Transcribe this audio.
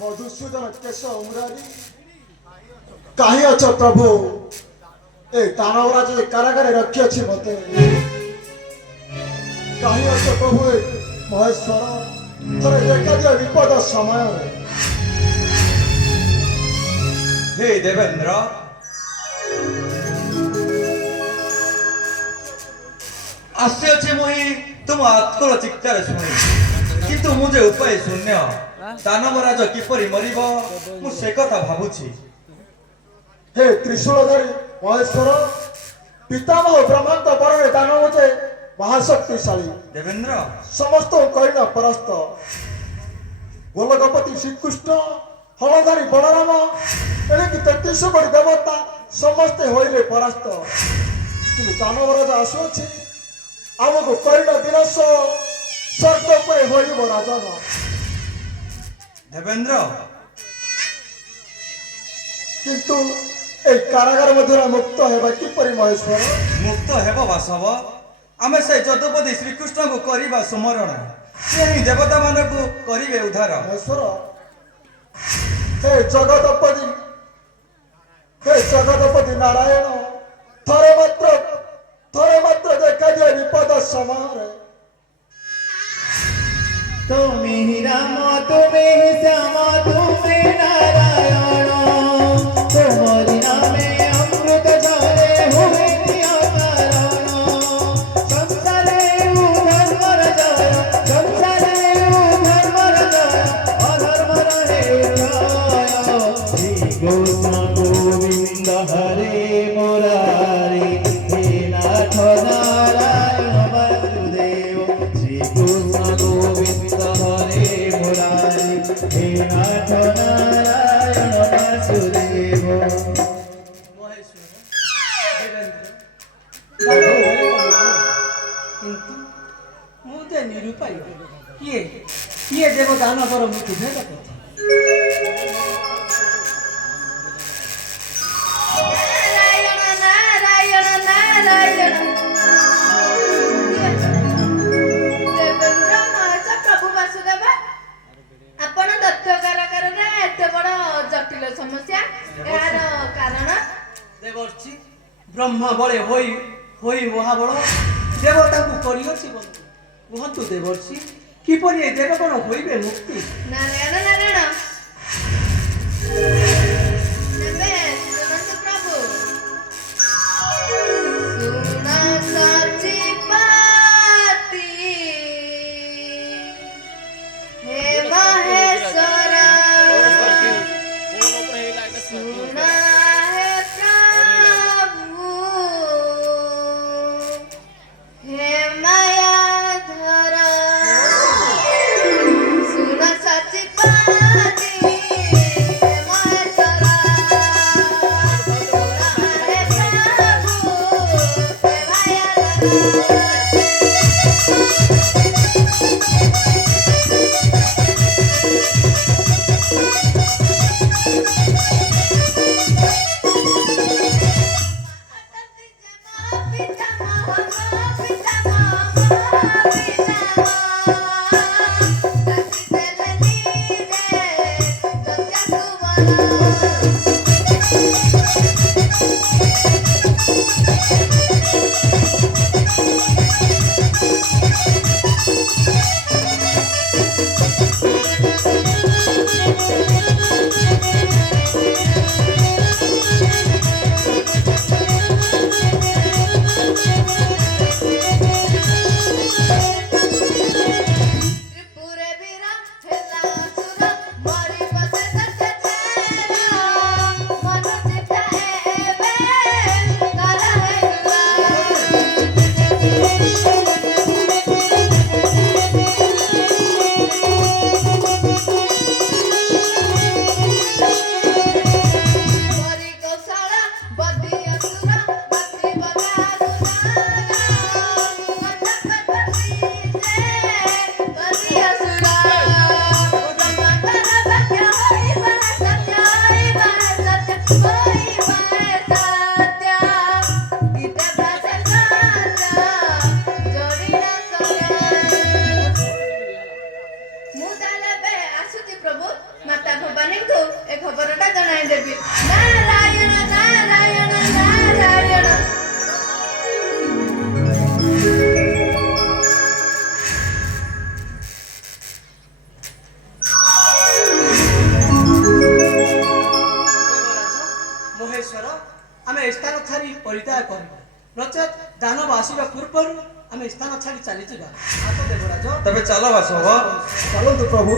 मधुसूदन केशव मुरारी कहीं अच प्रभु ए दानवराज कारागारे रखी अच्छी मते कहीं अच प्रभु ए महेश्वर थरे देखा दिया विपद समय हे देवेंद्र आश्चर्य मुहि तुम आत्कर चित्तार शुणी किंतु मुझे उपाय शून्य दानवराज किपरि मरिब मु से कथा भाबुछि हे त्रिशूलधारी महेश्वर पितामह ब्रह्मांड बरणे दानव जे महाशक्तिशाली देवेंद्र समस्त कर्ण परास्त गोलकपति श्रीकृष्ण हलधारी बलराम एणिक 33 कोटी देवता समस्ते होइले परास्त किंतु दानवराज आसुअछि आमको कर्ण विनाश स्वर्ग पर होइब राजन देवेंद्र किंतु ए कारागार मध्य मुक्त हेबा किपरि महेश्वर मुक्त हेब वासव आमे से जदुपति श्रीकृष्ण को करिबा सुमरण से ही देवता मानकु करिवे उद्धार महेश्वर हे जगतपति नारायण थरे मात्र देखा दिए विपद समय तुम्हें ही राम तुम्हें ही श्याम तुम्हें नारायण तुम्हारी नामे अमृत झरे हुए कारण संसारे धर्म जय संसारे धर्म जय अधर्म रहे श्री कृष्ण गोविंद हरे मुरारी हे नाथ नारायण वासुदेव श्री कृष्ण गोविंद हरे मुरारी हे नाथ नारायण वासुदेव କିନ୍ତୁ ମୁଁ ତ ନିରୁପାୟ କିଏ ଦେବ ଦାନବର ମୁକ୍ତି ଭେଦ କଥା ନାରାୟଣ ନାରାୟଣ ନାରାୟଣ ଦେବେନ୍ଦ୍ର ମହାରାଜ ପ୍ରଭୁ ବାସୁଦେବ ଆପଣ ଦତ୍ତ କାରାଗାରରେ ଏତେ ବଡ଼ ଜଟିଳ ସମସ୍ୟା ଏହାର କାରଣ ଦେବର୍ଷି ବ୍ରହ୍ମ ବଳେ ହୋଇ ମହାବଳ ଦେବତାଙ୍କୁ କରିଅଛି ବନ୍ଧୁ କୁହନ୍ତୁ ଦେବର୍ଷି କିପରି ଏ ଦେବଗଣ ହୋଇବେ ମୁକ୍ତି ନାରାୟଣ ନାରାୟଣ ଏବେ ଶୁଣନ୍ତୁ ପ୍ରଭୁ ଶୁଣ ସଚିପାତି ହେ ମହେଶ୍ୱର ଶୁଣ ହେ ପ୍ରଭୁ ହେ ମାୟାଧର ଶୁଣ ସଚିପାତି ହେ ମହେଶ୍ୱର ଛାଡ଼ି ଚାଲିଯିବା ଆସ ଦେବରାଜ ତବେ ଚାଲ ବାସବ ଚାଲନ୍ତୁ ପ୍ରଭୁ।